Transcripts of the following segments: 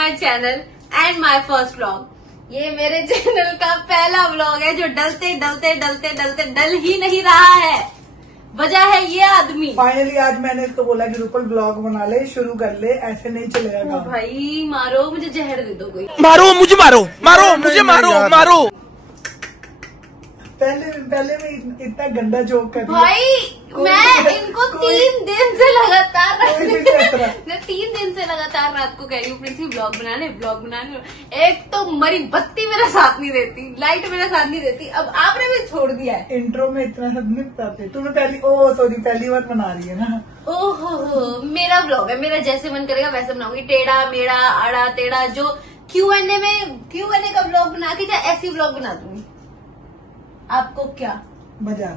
My channel and my first vlog. ये मेरे channel का पहला व्लॉग है जो डलते डलते डलते डलते डल ही नहीं रहा है। वजह है ये आदमी। फाइनली आज मैंने इसको बोला कि रूपल ब्लॉग बना ले, शुरू कर ले, ऐसे नहीं चलेगा। भाई मारो मुझे, जहर दे दो कोई। मारो मुझे, मारो मारो मुझे, मारो मारो। पहले में इतना गंदा जोक कर भाई मैं इनको 3 दिन से लगातार मैं 3 दिन से लगातार रात को कह रही हूँ प्रिंसी ब्लॉग बना ले, ब्लॉग बना ले। एक तो मरी बत्ती मेरा साथ नहीं देती, लाइट मेरा साथ नहीं देती, अब आपने भी छोड़ दिया है। इंट्रो में इतना सब नहीं बताते तुम्हें। पहली बार बना रही है ना। ओहो मेरा ब्लॉग है, मेरा जैसे मन करेगा वैसे बनाऊंगी। टेढ़ा मेढ़ा आड़ा टेढ़ा जो Q&A का ब्लॉग बना के या ऐसी ब्लॉग बना दूंगी। आपको क्या मजा?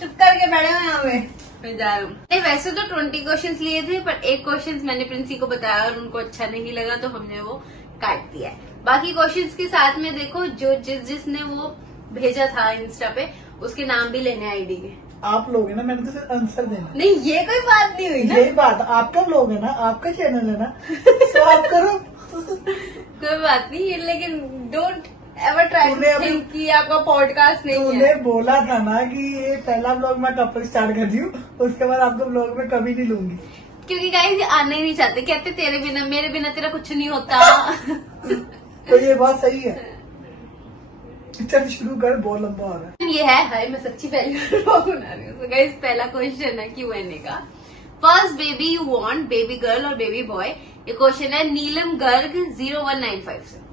चुप करके बैठे हुए यहाँ पे। मैं जा रहा हूँ। नहीं वैसे तो 20 क्वेश्चंस लिए थे, पर एक क्वेश्चंस मैंने प्रिंसी को बताया और उनको अच्छा नहीं लगा तो हमने वो काट दिया है। बाकी क्वेश्चंस के साथ में देखो जो जिसने वो भेजा था इंस्टा पे उसके नाम भी लेने आईडी के। आप लोग है ना, मैंने तो सिर्फ आंसर देना। नहीं ये कोई बात नहीं हुई ना। यही बात, आपका ब्लॉग है ना, आपका चैनल है ना, तो आप करो। कोई बात नहीं है, लेकिन डोंट एवर ट्राई थिंक कि आपका पॉडकास्ट नहीं है। तूने बोला था ना कि ये पहला ब्लॉग मैं कब स्टार्ट कर रही हूँ, उसके बाद आपको ब्लॉग में कभी नहीं लूंगी। क्योंकि गाइस ये आने ही नहीं चाहते, कहते तेरे बिना मेरे बिना तेरा कुछ नहीं होता। तो ये बात सही है। चल शुरू कर, बहुत लंबा हो रहा है। ये है हाय मैं सच्ची पहली बार ब्लॉग बना रही हूँ। गाइस पहला क्वेश्चन है Q&A का। First baby you want, baby girl और बेबी बॉय। ये क्वेश्चन है नीलम गर्ग 0195 से।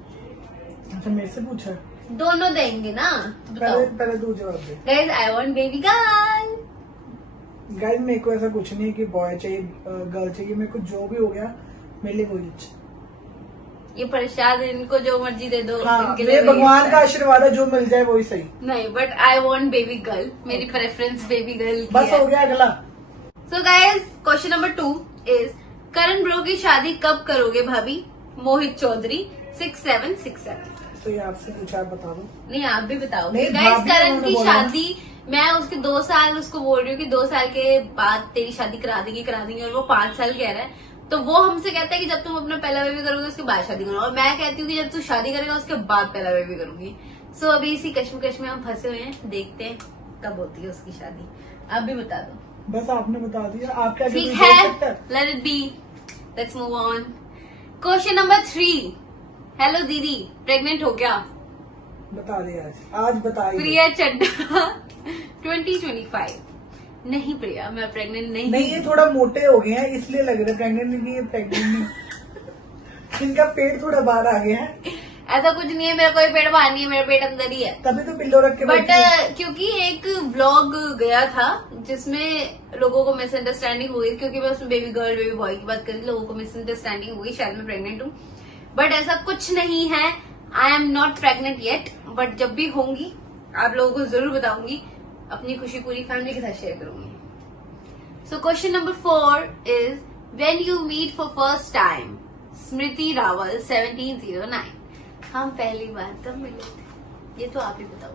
अच्छा मेरे से पूछा? दोनों देंगे ना, तो बताओ। पहले तू जवाब दे। Guys I want baby girl. Guys मेरे को ऐसा कुछ नहीं है कि बॉय चाहिए गर्ल चाहिए, मेरे को जो भी हो गया मेरे लिए वही अच्छा। ये प्रसाद इनको जो मर्जी दे दो। हाँ, ये भगवान का आशीर्वाद है, जो मिल जाए वही सही। नहीं but I want baby girl, मेरी प्रेफरेंस बेबी गर्ल। बस हो गया अगला। So guys question number 2 is Karan bro की शादी कब करोगे भाभी? मोहित चौधरी 6767। तो ये आपसे पूछा, आप बता दो। नहीं आप भी बताओ। नहीं, गाइस करण की शादी मैं उसके 2 साल उसको बोल रही हूँ कि 2 साल के बाद तेरी शादी करा देंगे और वो 5 साल कह रहा है। तो वो हमसे कहता है कि जब तुम अपना पहला बेबी करोगे उसके बाद शादी करो, और मैं कहती हूँ कि जब तू शादी करेगा उसके बाद पहला बेबी करूंगी। सो अभी इसी कश्मकश में हम फंसे हुए हैं, देखते हैं कब होती है उसकी शादी। आप भी बता दो। बस आपने बता दिया, आप क्या ठीक है, let it be, let's move on. Question number 3। Hello दीदी प्रेग्नेंट हो क्या? बता दे आज बताइए। प्रिया चड्डा 2025। नहीं प्रिया मैं प्रेग्नेंट नहीं। ये थोड़ा मोटे हो गए हैं इसलिए लग रहा है प्रेग्नेंट नहीं। ये प्रेग्नेंट नहीं। इनका पेट थोड़ा बाहर आ गया है। ऐसा कुछ नहीं है, मेरा कोई पेट बाहर नहीं है, मेरा पेट अंदर ही है। तभी तो पिल्लो रख के बट क्योंकि एक व्लॉग गया था जिसमें लोगों को मिसअंडरस्टैंडिंग हुई, क्योंकि मैं उसमें बेबी गर्ल बेबी बॉय की बात करी, लोगों को मिसअंडरस्टैंडिंग हुई शायद मैं प्रेग्नेंट हूँ। बट ऐसा कुछ नहीं है, I am not pregnant yet. But जब भी होंगी आप लोगों को जरूर बताऊंगी, अपनी खुशी पूरी फैमिली के साथ शेयर करूंगी। So question number 4 is when you meet for first time? Smriti Rawal 1709। हम पहली बार तब मिले थे, ये तो आप ही बताओ।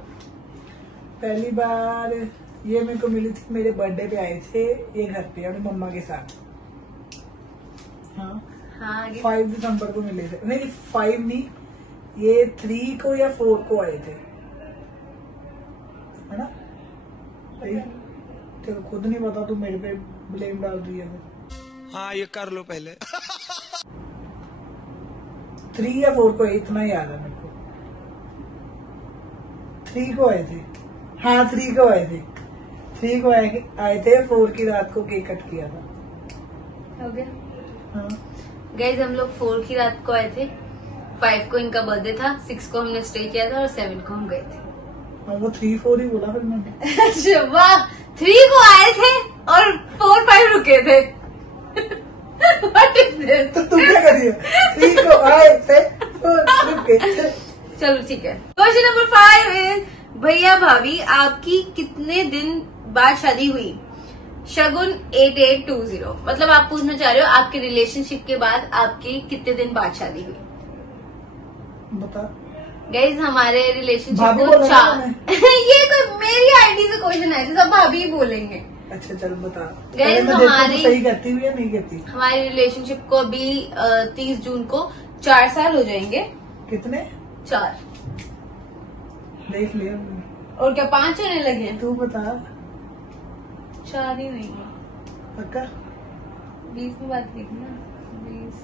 पहली बार ये मेरे को मिली थी, मेरे बर्थडे पे आए थे ये घर पे अपनी मम्मा के साथ। हाँ 5 दिसंबर को मिले थे। नहीं 5 नहीं, ये 3 को या 4 को आए थे, है ना? तेरे खुद नहीं पता, तू मेरे पे ब्लेम डाल रही है। हाँ ये कर लो पहले। 3 या 4 को, इतना याद है मेरे को। 3 को आए थे। हाँ 3 को आए थे। 3 को आए थे, 4 की रात को केक कट किया था। हो गया। हाँ गाइज हम लोग 4 की रात को आए थे, 5 को इनका बर्थडे था, 6 को हमने स्टे किया था और 7 को हम गए थे। वो 3-4 ही बोला फिर मैंने। अच्छा वाह, 3 को आए थे और 4-5 रुके थे। What is this? तो तुम क्या करिए? 3 को आए थे 4 रुके। चलो ठीक है। क्वेश्चन नंबर 5 इज भैया भाभी आपकी कितने दिन बाद शादी हुई? शगुन 8820। मतलब आप पूछना चाह रहे हो आपके रिलेशनशिप के बाद आपकी कितने दिन बाद शादी हुई? बता। गाइज हमारे रिलेशनशिप को 4 ये कोई मेरी आईडी से क्वेश्चन है, सब भाभी ही बोलेंगे। अच्छा चल बता। गाइज हमारी सही कहती हुई या नहीं कहती? हमारी रिलेशनशिप को अभी 30 जून को 4 साल हो जाएंगे। कितने? 4। देख लिया और क्या 5 होने लगे हैं? तू बता। 4 ही नहीं है। पक्का? 20 में बात की थी ना। 20,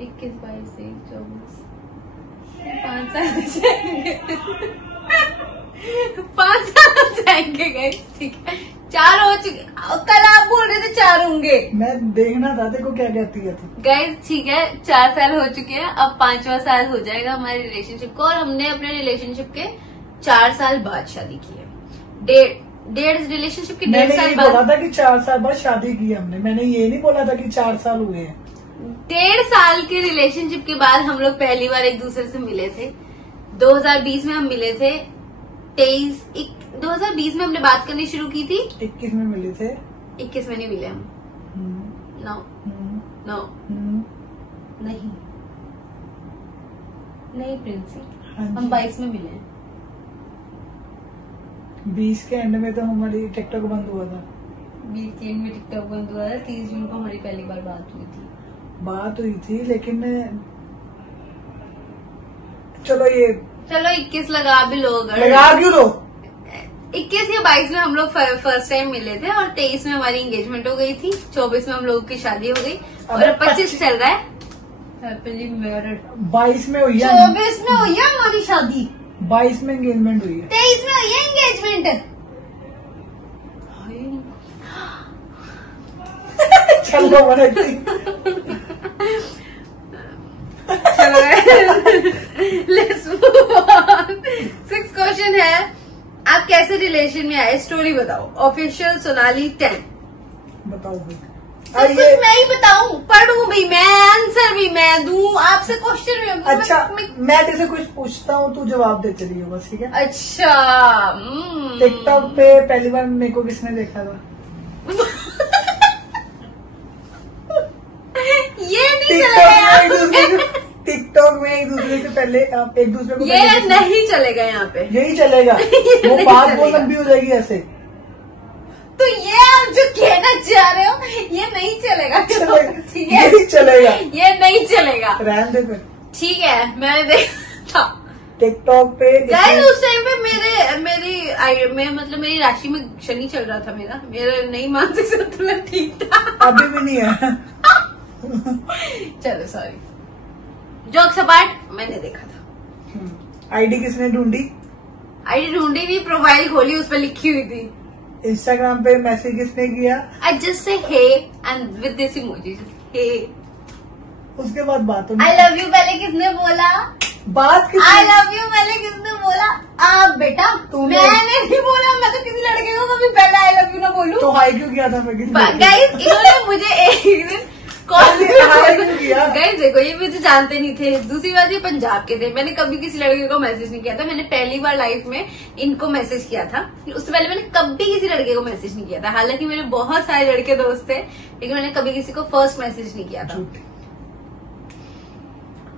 21, 22, 23, 24, 5 साल हो जाएंगे। 5 साल हो जाएंगे गाइस, ठीक है। 4 हो चुके, कल आप बोल रहे थे 4 होंगे। मैं देखना था देखो क्या कहती है तू। गाइस ठीक है, 4 साल हो चुके हैं, अब 5वां साल हो जाएगा हमारे रिलेशनशिप को। और हमने अपने रिलेशनशिप के 4 साल बाद शादी की है। डेढ़ रिलेशनशिप के 1.5 मैंने साल ये बाद। बोला था कि 4 साल बाद शादी की हमने, मैंने ये नहीं बोला था कि 4 साल हुए हैं। 1.5 साल के रिलेशनशिप के बाद हम लोग पहली बार एक दूसरे से मिले थे। 2020 में हम मिले थे। 2020 में हमने बात करनी शुरू की थी। 21 में मिले थे। 21 में नहीं मिले हम। नो नो नहीं प्रिंसी, हाँ हम 22 में मिले हैं। 20 के एंड में तो हमारी टिकटॉक बंद हुआ था। 20 के एंड में टिकटॉक बंद हुआ था। 30 जून को हमारी पहली बार बात हुई थी। लेकिन चलो 21 लगा भी लोग। लगा क्यों दो? 21 या 22 में हम लोग फर्स्ट टाइम मिले थे और 23 में हमारी एंगेजमेंट हो गई थी। 24 में हम लोगों की शादी हो गई और अब 25 चल रहा है। Happily married. 22 में हुई है। 24 में हुई है हमारी शादी। 22 में एंगेजमेंट हुई है। 23 में हुई है एंगेजमेंट। चलो बड़े चलो let's move on. 6th question है, आप कैसे रिलेशन में आए? स्टोरी बताओ। ऑफिशियल सोनाली 10। बताओ भाई। सब कुछ मैं ही बताऊं, पढ़ूं भी मैं, आंसर भी मैं दूं, आपसे क्वेश्चन भी। अच्छा मैं तेरे से कुछ पूछता हूँ, तू जवाब देते रही हो बस, ठीक है? अच्छा। टिकटॉक पे पहली बार मेरे को किसने देखा था? ये नहीं चलेगा। टिकटॉक में एक दूसरे से पहले आप एक दूसरे को ये नहीं चलेगा यहाँ पे। यही चलेगा। वो बात बहुत लंबी हो जाएगी ऐसे। तो ये आप जो कहना चाह रहे हो ये नहीं चलेगा। ठीक है, यही चलेगा। ये नहीं चलेगा। रहने दे फिर। ठीक है, मैंने देखा टिकटॉक पे। गाइस उस टाइम पे मेरी राशि में शनि चल रहा था। मेरा नहीं मानसिक संतुलन ठीक था। अभी भी नहीं है। चलो सॉरी, जोक्स अपार्ट, मैंने देखा था। आईडी किसने ढूंढी? आईडी ढूंढी भी, प्रोफाइल खोली, उस पर लिखी हुई थी। इंस्टाग्राम पे मैसेज किसने किया? I just say hey and with this emoji, hey. उसके बाद बात हो। आई लव यू पहले किसने बोला? बात किसने? आई लव यू पहले किसने बोला? आप बेटा। मैंने नहीं बोला, मैं तो किसी लड़के को कभी पहले आई लव यू ना बोलूं। तो हाई क्यों किया था? मैं गाइस इन्होंने मुझे एक दिन गाइस देखो, ये मुझे जानते नहीं थे। दूसरी बात, ये पंजाब के थे। मैंने कभी किसी लड़के को मैसेज नहीं किया था। मैंने पहली बार लाइफ में इनको मैसेज किया था। उससे पहले मैंने कभी किसी लड़के को मैसेज नहीं किया था। हालांकि मेरे बहुत सारे लड़के दोस्त थे, लेकिन मैंने कभी किसी को फर्स्ट मैसेज नहीं किया था।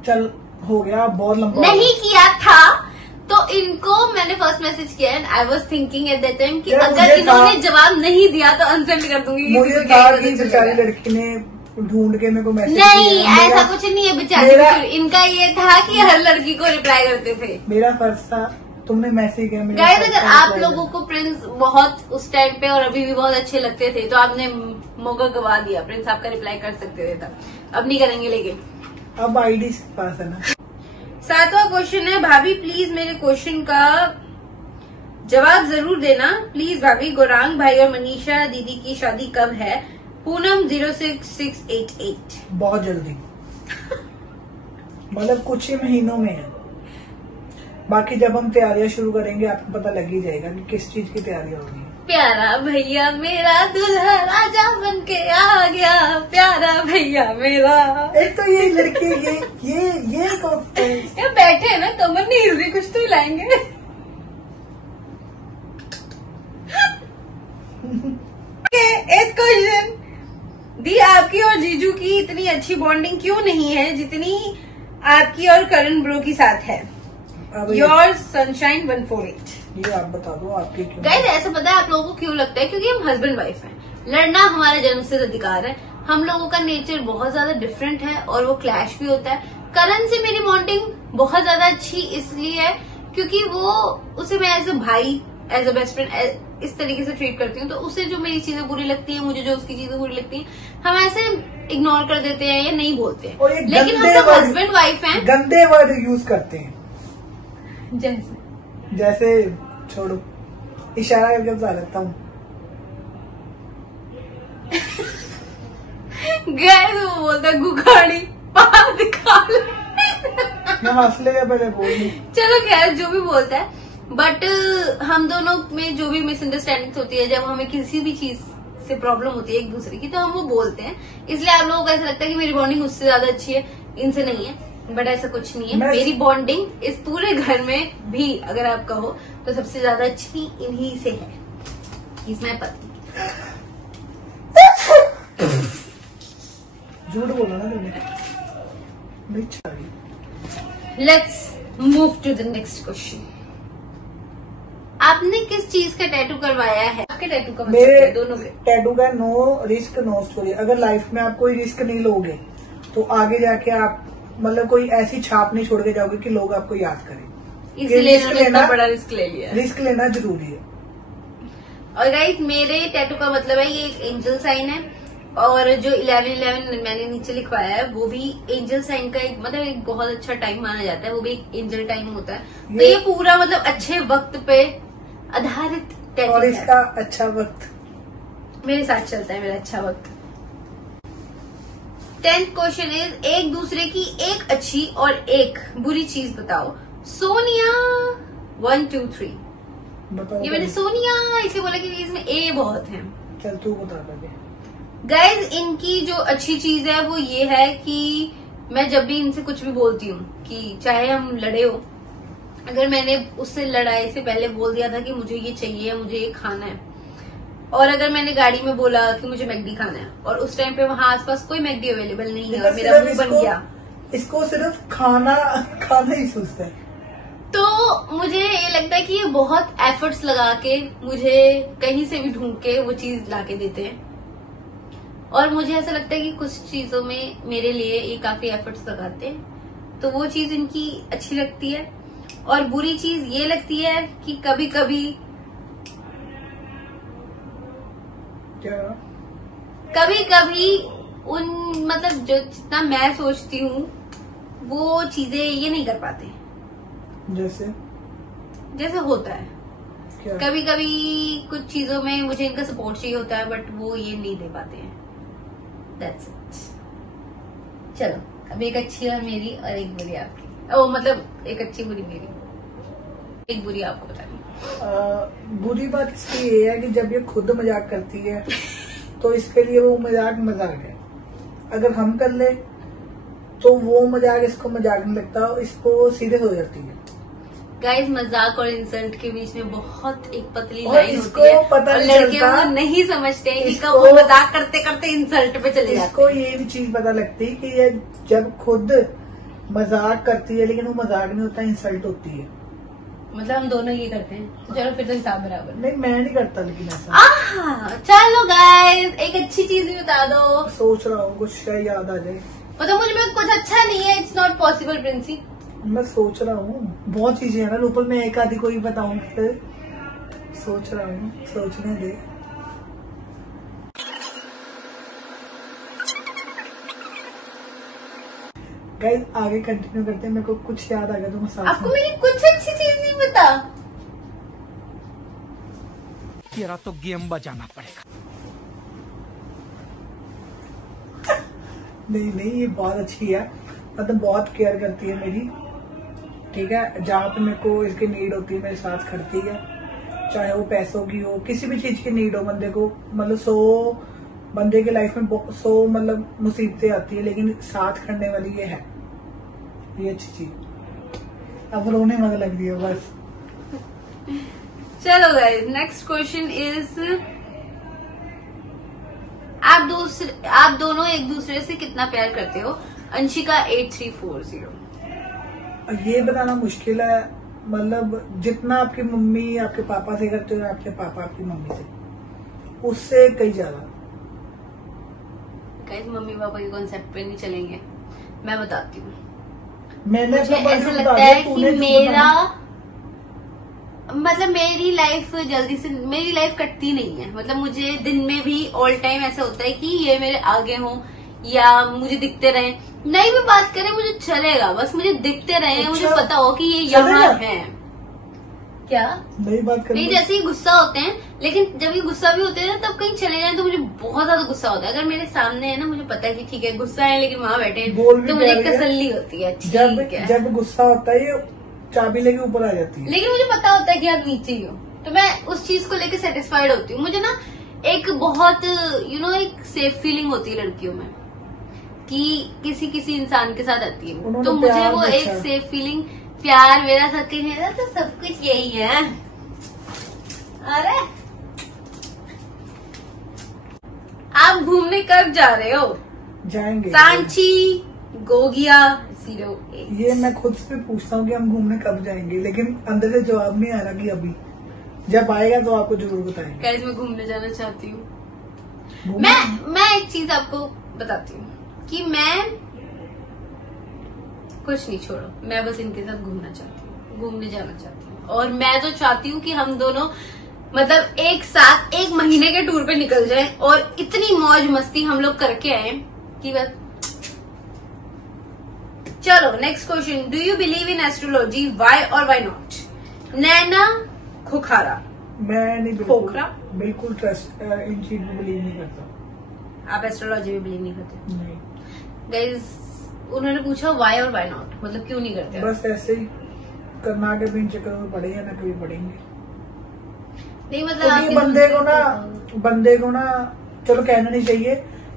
चल हो गया, बहुत लंबा नहीं किया था। तो इनको मैंने फर्स्ट मैसेज किया and I was thinking at that time कि अगर इन्होंने जवाब नहीं दिया तो अनसेंड कर दूंगी। मुझे था कि बेचारी लड़की ने ढूंढ के मेरे को मैसेज नहीं, ऐसा कुछ नहीं है बेचारी। इनका ये था कि हर लड़की को रिप्लाई करते थे। मेरा फर्ज था, तुमने मैसेज किया। गाइस अगर आप लोगों को प्रिंस बहुत उस टाइम पे और अभी भी बहुत अच्छे लगते थे तो आपने मौका गवा दिया। प्रिंस आपका रिप्लाई कर सकते थे तब, अब नहीं करेंगे। लेकिन अब आईडी पास है ना। 7वां क्वेश्चन है, भाभी प्लीज मेरे क्वेश्चन का जवाब जरूर देना प्लीज भाभी। गौरांग भाई और मनीषा दीदी की शादी कब है? पूनम 06688। बहुत जल्दी। मतलब कुछ ही महीनों में है। बाकी जब हम तैयारियां शुरू करेंगे आपको पता लग ही जाएगा कि किस चीज की तैयारियां होगी। प्यारा भैया मेरा दूल्हा राजा बन के आ गया, प्यारा भैया मेरा। एक तो ये लड़की ये कौन है? ये बैठे है ना, कमर नहीं हिल रही, कुछ तो हिलाएंगे। एक क्वेश्चन दी, आपकी और जीजू की इतनी अच्छी बॉन्डिंग क्यों नहीं है जितनी आपकी और करण ब्रो के साथ है? Your sunshine 148। ये आप बता दो आपके क्यों? गाइस ऐसा पता है आप लोगों को क्यों लगता है? क्योंकि हम हस्बैंड वाइफ हैं। लड़ना हमारा जन्म से अधिकार है। हम लोगों का नेचर बहुत ज्यादा डिफरेंट है और वो क्लैश भी होता है। करण से मेरी बॉन्डिंग बहुत ज्यादा अच्छी इसलिए है क्योंकि वो उसे मैं एज अ भाई, एज अ बेस्ट फ्रेंड इस तरीके से ट्रीट करती हूँ, तो उसे जो मेरी चीजें बुरी लगती हैं, मुझे जो उसकी चीजें बुरी लगती हैं, हम ऐसे इग्नोर कर देते हैं या नहीं बोलते हैं। लेकिन हम लोग हस्बैंड वाइफ हैं, गंदे वर्ड यूज करते हैं। जैसे छोड़ो, इशारा करके बता देता हूँ। गैस वो बोलता है गुगाड़ी पार दिखा ले। हंस लेगा पहले बोल। चलो खैर जो भी बोलता है, बट हम दोनों में जो भी मिसअंडरस्टैंडिंग होती है, जब हमें किसी भी चीज से प्रॉब्लम होती है एक दूसरे की, तो हम वो बोलते हैं। इसलिए आप लोगों को ऐसा लगता है कि मेरी बॉन्डिंग उससे ज्यादा अच्छी है, इनसे नहीं है, बट ऐसा कुछ नहीं है। मेरी बॉन्डिंग इस पूरे घर में भी अगर आप कहो तो सबसे ज्यादा अच्छी इन्हीं से है। इज माय पति। झूठ बोला ना तुमने। Let's move to the next question. आपने किस चीज का टैटू करवाया है? आपके टैटू का मतलब मेरे दोनों के टैटू का नो रिस्क नो स्टोरी। अगर लाइफ में आप कोई रिस्क नहीं लोगे तो आगे जाके आप मतलब कोई ऐसी छाप नहीं छोड़ के जाओगे कि लोग आपको याद करें। इसलिए इन्होंने इतना बड़ा रिस्क ले लिया। रिस्क लेना जरूरी है। और गाइस मेरे टैटू का मतलब है ये एक एंजल साइन है, और जो 11/11 मैंने नीचे लिखवाया है वो भी एंजल साइन का एक मतलब एक बहुत अच्छा टाइम माना जाता है, वो भी एक एंजल टाइम होता है। तो ये पूरा मतलब अच्छे वक्त पे आधारित टैटू और है। इसका अच्छा वक्त मेरे साथ चलता है, मेरा अच्छा वक्त। 10th क्वेश्चन इज एक दूसरे की एक अच्छी और एक बुरी चीज बताओ। सोनिया 1 2 3। बताओ। ये मैंने सोनिया इसे बोला कि इसमें ए बहुत है। चल तू बता दे। गाइज इनकी जो अच्छी चीज है वो ये है कि मैं जब भी इनसे कुछ भी बोलती हूँ कि चाहे हम लड़े हो, अगर मैंने उससे लड़ाई से पहले बोल दिया था कि मुझे ये चाहिए, मुझे ये खाना है, और अगर मैंने गाड़ी में बोला कि मुझे मैकडी खाना है और उस टाइम पे वहां आसपास कोई मैकडी अवेलेबल नहीं है और मेरा मुंह बन गया, इसको सिर्फ खाना ही सोचता है, तो मुझे ये लगता है कि ये बहुत एफर्ट्स लगा के मुझे कहीं से भी ढूंढ के वो चीज लाके देते हैं। और मुझे ऐसा लगता है कि कुछ चीजों में मेरे लिए ये काफी एफर्ट्स लगाते हैं, तो वो चीज इनकी अच्छी लगती है। और बुरी चीज ये लगती है कि कभी कभी उन मतलब जो जितना मैं सोचती हूँ वो चीजें ये नहीं कर पाते। जैसे होता है क्या? कभी कभी कुछ चीजों में मुझे इनका सपोर्ट चाहिए होता है, बट वो ये नहीं दे पाते हैं। That's it. चलो अब एक अच्छी और मेरी और एक बुरी आपकी। ओ मतलब एक अच्छी बुरी मेरी, एक बुरी आपको बता दी। बुरी बात इसकी ये है कि जब ये खुद मजाक करती है तो इसके लिए वो मजाक है। अगर हम कर ले तो वो मजाक इसको मजाक नहीं लगता, इसको सीरियस हो जाती है। गाइस मजाक और इंसल्ट के बीच में बहुत एक पतली और लाइन इसको होती है, पता और नहीं लड़के चलता। वो नहीं समझते हैं कि इसको- कब वो मजाक करते करते इंसल्ट पे चले जाते इसको ये भी चीज पता लगती है कि ये जब खुद मजाक करती है लेकिन वो मजाक नहीं होता, इंसल्ट होती है। मतलब हम दोनों ये करते हैं, तो चलो फिर तो हिसाब बराबर। नहीं मैं नहीं करता, लेकिन ऐसा चलो गाइस एक अच्छी चीज भी बता दो। सोच रहा हूँ कुछ शायद याद आ जाए। मतलब मुझ में कुछ अच्छा नहीं है, इट्स नॉट पॉसिबल प्रिंसी। मैं सोच रहा हूँ, बहुत चीजें हैं ना रूपल, में एक आधी कोई बताऊं फिर सोच रहा हूँ, सोचने दे। गाइस आगे कंटिन्यू करते हैं, मेरे को कुछ याद आ गया तो मैं साथ आपको मेरी कुछ अच्छी चीज नहीं पता? तेरा तो गेम बजाना पड़ेगा। नहीं ये बहुत अच्छी है, मतलब बहुत केयर करती है मेरी, ठीक है। जहाँ पे मेरे को इसकी नीड होती है मेरे साथ खड़ती है, चाहे वो पैसों की हो, किसी भी चीज की नीड हो बंदे को। मतलब 100 बंदे के लाइफ में 100 मतलब मुसीबतें आती है, लेकिन साथ खड़ने वाली ये है, ये अच्छी चीज। अब रोने मत लग रही है बस। चलो गाइस नेक्स्ट क्वेश्चन इज आप दोनों एक दूसरे से कितना प्यार करते हो? अंशिका 8340। ये बताना मुश्किल है, मतलब जितना आपकी मम्मी आपके पापा से करते हो, आपके पापा आपकी मम्मी से, उससे कई ज्यादा। गाइस मम्मी पापा के कॉन्सेप्ट पे नहीं चलेंगे, मैं बताती हूँ। मैंने मुझे अपना ऐसा बता लगता दिया, है कि तूने जो मेरा बताना। मतलब मेरी लाइफ जल्दी से, मेरी लाइफ कटती नहीं है। मतलब मुझे दिन में भी ऑल टाइम ऐसा होता है कि ये मेरे आगे हो या मुझे दिखते रहे, नहीं भी बात करें मुझे चलेगा, बस मुझे दिखते रहे। अच्छा, मुझे पता हो कि ये चलेगा? यहाँ है। क्या नई बात नहीं, करेंगे। जैसे ही गुस्सा होते हैं, लेकिन जब ये गुस्सा भी होते हैं ना तब कहीं चले जाएं तो मुझे बहुत ज्यादा गुस्सा होता है। अगर मेरे सामने है ना, मुझे पता है कि ठीक है गुस्सा है लेकिन वहां बैठे बोल हैं भी तो मुझे प्यार है। तसल्ली होती है, जब ठीक है। जब गुस्सा होता है ये चाबी लेके ऊपर आ जाती है। लेकिन मुझे पता होता है कि आप नीचे ही हो, तो मैं उस चीज को लेकर सेटिस्फाइड होती हूँ। मुझे ना एक बहुत एक सेफ फीलिंग होती है लड़कियों में कि किसी किसी इंसान के साथ आती है, उन्होंने तो मुझे प्यार वो देखा एक है। सेफ फीलिंग, प्यार मेरा सके मेरा तो सब कुछ यही है। अरे आप घूमने कब जा रहे हो? जाएंगे सांची, गोगिया, 08। ये मैं खुद से पूछता हूँ कि हम घूमने कब जाएंगे, लेकिन अंदर से जवाब नहीं आ रहा कि अभी। जब आएगा तो आपको जरूर बताएंगे। गाइस मैं घूमने जाना चाहती हूँ। घूमने- मैं एक चीज आपको बताती हूँ कि मैं कुछ नहीं, छोड़ो, मैं बस इनके साथ घूमना चाहती हूँ, घूमने जाना चाहती हूँ। और मैं तो चाहती हूँ कि हम दोनों मतलब एक साथ 1 महीने के टूर पे निकल जाएं और इतनी मौज मस्ती हम लोग करके आए कि बस। चलो next question, do you believe in astrology, why और वाई नॉट? नैना खुखारा। मैं नहीं पोखरा? बिल्कुल ट्रस्ट इन चीज में बिलीव नहीं करता। आप एस्ट्रोलॉजी में बिलीव नहीं करते? नहीं, गाइज उन्होंने पूछा वाई और वाई नॉट, मतलब क्यों नहीं करते? बस ऐसे ही करना के बिन चक्कर में पड़े या ना कभी पड़ेंगे। नहीं मतलब क्योंकि आपके बंदे को ना चलो कहना नहीं चाहिए,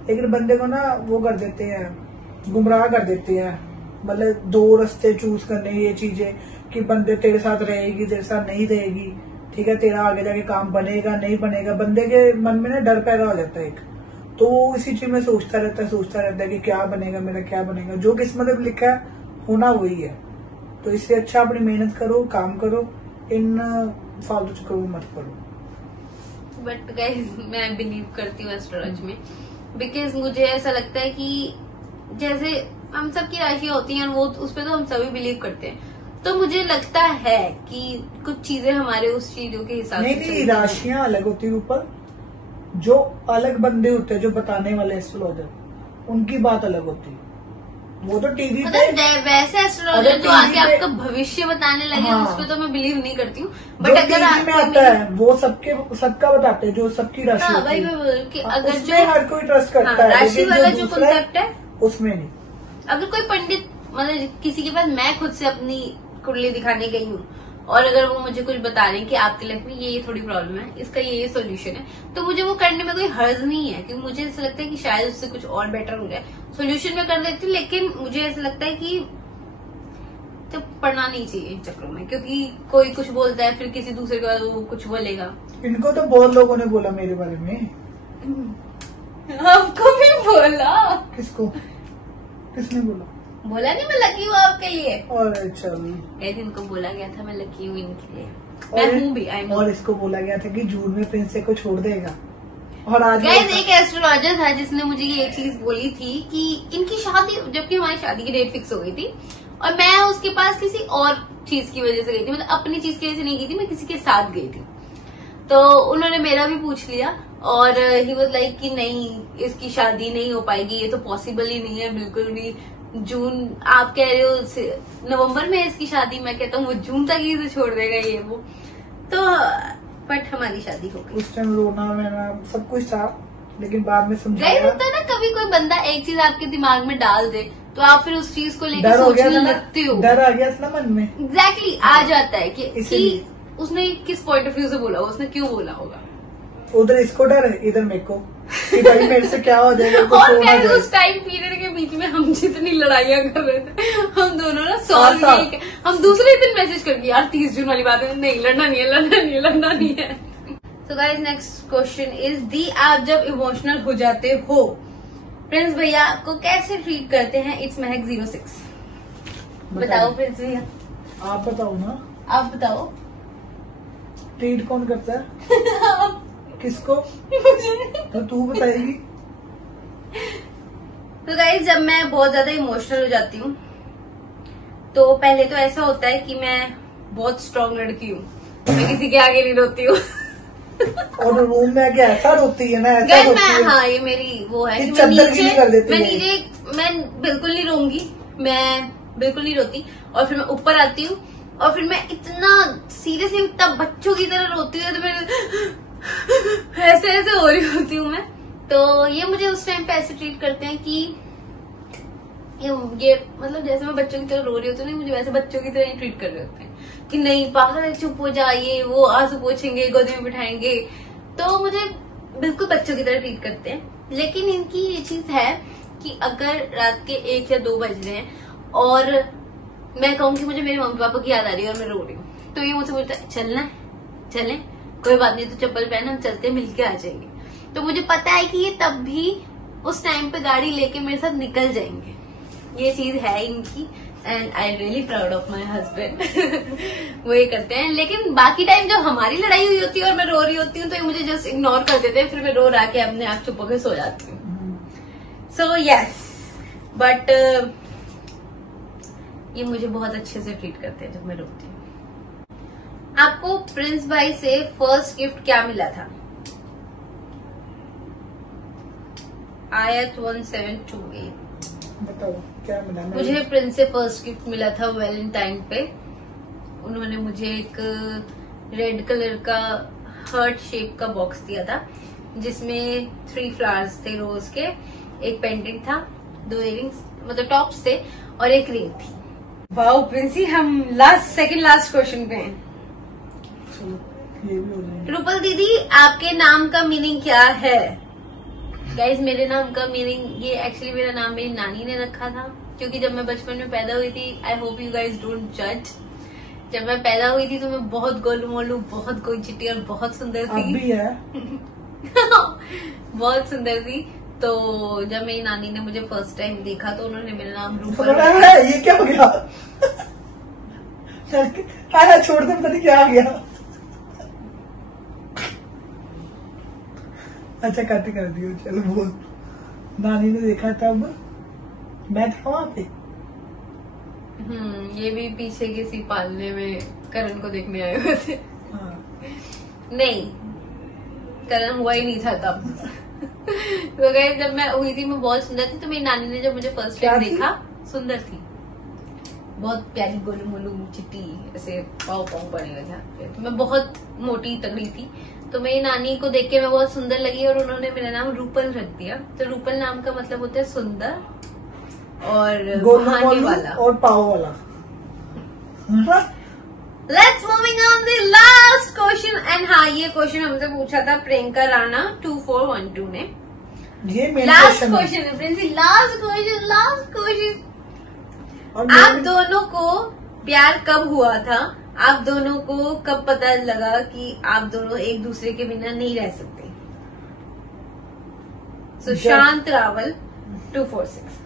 लेकिन बंदे को ना वो कर देते हैं, गुमराह कर देते हैं। मतलब 2 रास्ते चूज करने, ये चीजें कि बंदे तेरे साथ रहेगी, तेरे साथ नहीं रहेगी, ठीक है, तेरा आगे जाके काम बनेगा नहीं बनेगा। बंदे के मन में ना डर पैदा हो जाता है एक, तो वो इसी चीज में सोचता रहता है कि क्या बनेगा मेरा, क्या बनेगा। जो किस्मत में लिखा है होना वही है। तो इससे अच्छा अपनी मेहनत करो, काम करो, इन फालतू चक्करों में मत पड़ो। बट गाइज मैं बिलीव करती हूँ एस्ट्रोलॉजी में, बिकॉज मुझे ऐसा लगता है कि जैसे हम सबकी राशियां होती हैं वो उस पर तो हम सभी बिलीव करते हैं, तो मुझे लगता है कि कुछ चीजें हमारे उस चीजों के हिसाब से नहीं, राशियां अलग होती है ऊपर, जो अलग बंदे होते हैं जो बताने वाले एस्ट्रोलॉजर, उनकी बात अलग होती है। वो तो टीवी पे मतलब वैसे एस्ट्रोलॉजर अगर जो आके TV पे- आपका भविष्य बताने लगे हाँ। उस पर तो मैं बिलीव नहीं करती हूँ। जो बट अगर टीवी में आपको आता है वो सबका बताते हैं, जो सबकी राशि हाँ होती भाई है। मैं बोल कि हाँ, अगर उसमें हर कोई ट्रस्ट करता हाँ, है, राशि लेकिन वाला जो दूसरा है, कॉन्सेप्ट है, उसमें नहीं। अगर कोई पंडित मतलब किसी के पास मैं खुद से अपनी कुंडली दिखाने गई हूँ और अगर वो मुझे कुछ बता रहे हैं कि आपकी लाइफ में ये थोड़ी प्रॉब्लम है, इसका ये सोल्यूशन है, तो मुझे वो करने में कोई हर्ज नहीं है, क्योंकि मुझे ऐसा लगता है कि शायद उससे कुछ और बेटर हो जाए। सोल्यूशन में कर देती हूँ, लेकिन मुझे ऐसा लगता है कि तो पढ़ना नहीं चाहिए इन चक्रों में, क्योंकि कोई कुछ बोलता है फिर किसी दूसरे के बाद वो कुछ बोलेगा। इनको तो बहुत लोगों ने बोला मेरे बारे में। आपको भी बोला? किसको? किसने बोला? बोला नहीं मैं लकी हूँ आपके लिए। और चल, एक इनको बोला गया था मैं लकी हूँ इनके लिए, और- मैं हूँ भी। I know. और इसको बोला गया था कि जून में प्रिंस को छोड़ देगा, और आज गाइस एक एस्ट्रोलॉजर था जिसने मुझे ये चीज बोली थी कि इनकी शादी, जबकि हमारी शादी की डेट फिक्स हो गई थी और मैं उसके पास किसी और चीज की वजह से गई थी, मतलब अपनी चीज की वजह से नहीं गई थी, मैं किसी के साथ गई थी। तो उन्होंने मेरा भी पूछ लिया और ही वाज लाइक कि नहीं इसकी शादी नहीं हो पाएगी, ये तो पॉसिबल ही नहीं है बिल्कुल भी। जून आप कह रहे हो नवंबर में इसकी शादी, मैं कहता हूँ वो जून तक ही से छोड़ देगा ये वो। तो बट हमारी शादी हो गई। उस टाइम रोना मैना सब कुछ था, लेकिन बाद में गाइस समझाया। होता है ना कभी कोई बंदा एक चीज आपके दिमाग में डाल दे तो आप फिर उस चीज को लेकर डर हो गया सोचने था ना, लगते हो। डर आ गया था ना मन में। एग्जैक्टली आ जाता है कि इसीलिए। उसने किस पॉइंट ऑफ व्यू से बोला, उसने क्यों बोला होगा। उधर इसको डर है, इधर मेरे को कि भाई मेरे से क्या हो जाएगा, कुछ और हो ना गाइस जाए। उस टाइम पीरियड के बीच में हम जितनी लड़ाइयां कर रहे थे, हम दोनों ना सॉल्व साथ। नहीं, हम दूसरे दिन मैसेज करके यार 30 जून वाली बात है, नहीं लड़ना नहीं है, लड़ना नहीं है, लड़ना नहीं है। तो guys next question is the, आप जब इमोशनल हो जाते हो प्रिंस भैया आपको कैसे ट्रीट करते हैं? इट्स महक 06। बताओ प्रिंस भैया, आप बताओ ना, आप बताओ। ट्रीट कौन करता है? किसको? मुझे तो तू बताएगी। तो गाइस जब मैं बहुत ज्यादा इमोशनल हो जाती हूँ तो पहले तो ऐसा होता है कि मैं बहुत स्ट्रांग लड़की हूँ, मैं किसी के आगे नहीं रोती हूँ। और रूम में आके ऐसा रोती है ना, ऐसा गाइस रोती मैं है। हाँ ये मेरी वो है कि मैं बिल्कुल नहीं रोऊंगी, मैं बिल्कुल नहीं रोती। और फिर मैं ऊपर आती हूँ और फिर मैं इतना सीरियसली इतना बच्चों की तरह रोती हूँ, तो मैं ऐसे ऐसे हो रही होती हूँ मैं। तो ये मुझे उस टाइम पे ऐसे ट्रीट करते हैं कि ये मतलब जैसे मैं बच्चों की तरह रो रही होती हूँ, मुझे वैसे बच्चों की तरह ही ट्रीट कर रहे होते हैं कि नहीं पागल है, चुप हो जाइए, वो आंसू पोछेंगे, गोदी में बिठाएंगे। तो मुझे बिल्कुल बच्चों की तरह ट्रीट करते हैं। लेकिन इनकी ये चीज है कि अगर रात के 1 या 2 बज रहे हैं और मैं कहूँ कि मुझे मेरे मम्मी पापा की याद आ रही है और मैं रो रही हूँ, तो ये मुझसे बोलता है चलना है, चलें, कोई बात नहीं, तो चप्पल पहन, हम चलते मिलके आ जाएंगे। तो मुझे पता है कि ये तब भी उस टाइम पे गाड़ी लेके मेरे साथ निकल जाएंगे। ये चीज है इनकी and I really proud of my husband. वो ये करते हैं। लेकिन बाकी टाइम जब हमारी लड़ाई हुई होती है और मैं रो रही होती हूँ तो ये मुझे जस्ट इग्नोर कर देते हैं, फिर मैं रो रहा के अपने आप चुप होकर सो जाती हूँ। सो यस, बट ये मुझे बहुत अच्छे से ट्रीट करते हैं जब मैं रोती हूँ। आपको प्रिंस भाई से फर्स्ट गिफ्ट क्या मिला था? आयत 1728। बताओ क्या मिला? मुझे प्रिंस से फर्स्ट गिफ्ट मिला था वैलेंटाइन पे। उन्होंने मुझे एक रेड कलर का हार्ट शेप का बॉक्स दिया था जिसमें 3 फ्लावर्स थे रोज के, एक पेंडेंट था, 2 इयरिंग्स मतलब टॉप्स थे और एक रिंग थी। वाओ प्रिंसी, हम सेकंड लास्ट क्वेश्चन पे हैं। ये भी हो जाएगा। रूपल दीदी, आपके नाम का मीनिंग क्या है? गाइज मेरे नाम का मीनिंग, ये एक्चुअली मेरा नाम मेरी नानी ने रखा था, क्योंकि जब मैं बचपन में पैदा हुई थी, I hope you guys don't जज, जब मैं पैदा हुई थी तो मैं बहुत गोलू मोलू, बहुत गोई चिट्टी और बहुत सुंदर थी। अब भी है। बहुत सुंदर थी। तो जब मेरी नानी ने मुझे फर्स्ट टाइम देखा तो उन्होंने मेरा नाम रूपल ये क्या हो गया? छोड़ दे, पता नहीं क्या आ गया। अच्छा काटे कर दियो, चलो बोल। नानी ने देखा तब मैं था वहां पे। ये भी पीछे किसी पालने में करण को देखने आए हुए थे। हाँ। नहीं, करण हुआ ही नहीं था तब। तो गाइस जब मैं हुई थी मैं बहुत सुंदर थी, तो मेरी नानी ने जब मुझे फर्स्ट टाइम देखा, सुंदर थी, बहुत प्यारी गोलू मोलू चिट्टी, ऐसे पाव पाव बने हुए थे। तो मैं बहुत मोटी तगड़ी थी, तो मेरी नानी को देख के मैं बहुत सुंदर लगी और उन्होंने मेरा नाम रूपल रख दिया। तो रूपल नाम का मतलब होता है सुंदर और बहाने वाला और पाव वाला। Let's moving on the last question. And हाँ, ये क्वेश्चन हमसे पूछा था प्रियंका राणा 2412 ने। ये मेरा लास्ट क्वेश्चन है प्रिंसी, लास्ट क्वेश्चन। आप दोनों को प्यार कब हुआ था? आप दोनों को कब पता लगा कि आप दोनों एक दूसरे के बिना नहीं रह सकते? सुशांत रावल 246।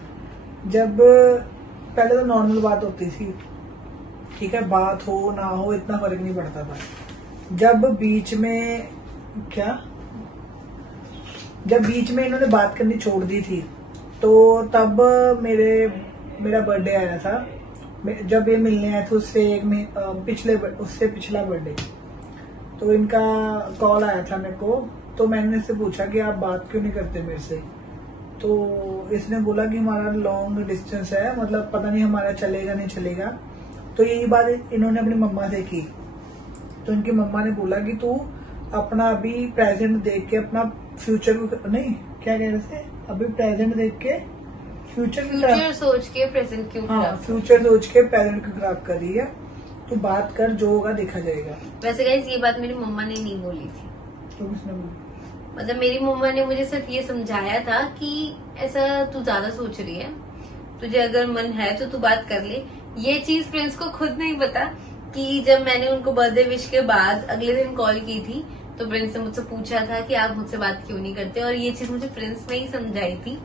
जब पहले तो नॉर्मल बात होती थी, ठीक है, बात हो ना हो इतना फर्क नहीं पड़ता था। जब बीच में इन्होंने बात करनी छोड़ दी थी, तो तब मेरा बर्थडे आया था। जब ये मिलने आए थे उससे पिछला बर्थडे, तो इनका कॉल आया था मेरे को। तो मैंने इससे पूछा कि आप बात क्यों नहीं करते मेरे से? तो इसने बोला कि हमारा लॉन्ग डिस्टेंस है, मतलब पता नहीं हमारा चलेगा नहीं चलेगा। तो यही बात इन्होंने अपनी मम्मा से की। तो इनकी मम्मा ने बोला कि तू अपना अभी प्रेजेंट देख के अपना फ्यूचर नहीं, क्या कह रहे थे, अभी प्रेजेंट देख के फ्यूचर सोच के प्रेजेंट क्यों? हाँ, फ्यूचर सोच के प्रेजेंट क्यों खराब कर रही है? तू बात कर, जो होगा देखा जाएगा। वैसे गाइस ये बात मेरी मम्मा ने नहीं बोली थी। तो किसने बोली? मतलब मेरी मम्मा ने मुझे सिर्फ ये समझाया था कि ऐसा तू ज्यादा सोच रही है, तुझे अगर मन है तो तू बात कर ले। ये चीज प्रिंस को खुद नहीं पता कि जब मैंने उनको बर्थडे विश के बाद अगले दिन कॉल की थी तो प्रिंस ने मुझसे पूछा था कि आप मुझसे बात क्यों नहीं करते। और ये चीज मुझे प्रिंस ने ही समझाई थी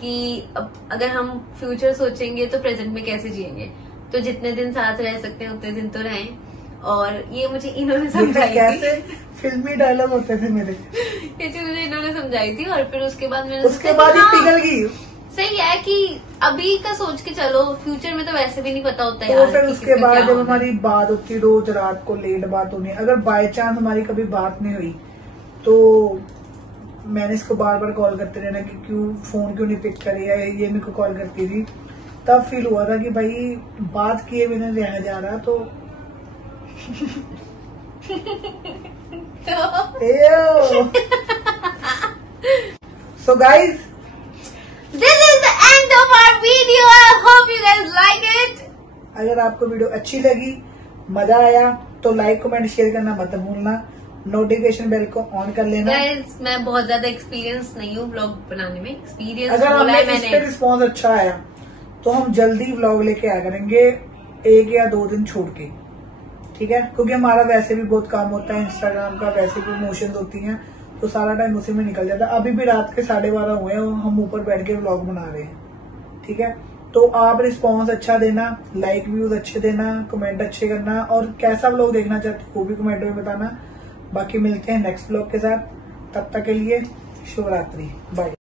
कि अब अगर हम फ्यूचर सोचेंगे तो प्रेजेंट में कैसे जिएंगे, तो जितने दिन साथ रह सकते हैं उतने दिन तो रहें। और ये मुझे इन्होंने समझाई कैसे फिल्मी डायलॉग होते थे मेरे। ये चीज मुझे इन्होंने समझाई थी और फिर उसके बाद मैंने उसके बाद ही पिघल गई। सही है कि अभी का सोच के चलो, फ्यूचर में तो वैसे भी नहीं पता होता तो यार फिर कि उसके किसका बाद क्या जब होना है। हमारी बात होती रोज रात को लेट बात होनी, अगर बाय चांस हमारी कभी बात नहीं हुई तो मैंने इसको बार बार कॉल करते रहना कि क्यों फोन क्यों नहीं पिक करी है, ये मेरे को कॉल करती थी। तब फील हुआ था कि भाई बात किए बिना रहा जा रहा। तो so guys This is the end of our video. I hope you guys like it. अगर आपको वीडियो अच्छी लगी, मजा आया तो लाइक कमेंट शेयर करना मत भूलना, नोटिफिकेशन बेल को ऑन कर लेना। Guys, मैं बहुत ज्यादा एक्सपीरियंस नहीं हूँ व्लॉग बनाने में। एक्सपीरियंस अगर बोला हमें है इस पे मैंने। रिस्पॉन्स अच्छा आया तो हम जल्दी व्लॉग लेके आया करेंगे, 1 या 2 दिन छोड़ के, ठीक है? क्योंकि हमारा वैसे भी बहुत काम होता है, इंस्टाग्राम का वैसे भी प्रमोशन होती हैं, तो सारा टाइम उसी में निकल जाता है। अभी भी रात के 12:30 हुए हैं, हम ऊपर बैठ के व्लॉग बना रहे हैं, ठीक है? तो आप रिस्पॉन्स अच्छा देना, लाइक व्यूज अच्छे देना, कमेंट अच्छे करना, और कैसा व्लॉग देखना चाहते हो वो भी कमेंट में बताना। बाकी मिलते हैं नेक्स्ट व्लॉग के साथ, तब तक के लिए शुभ रात्रि, बाय।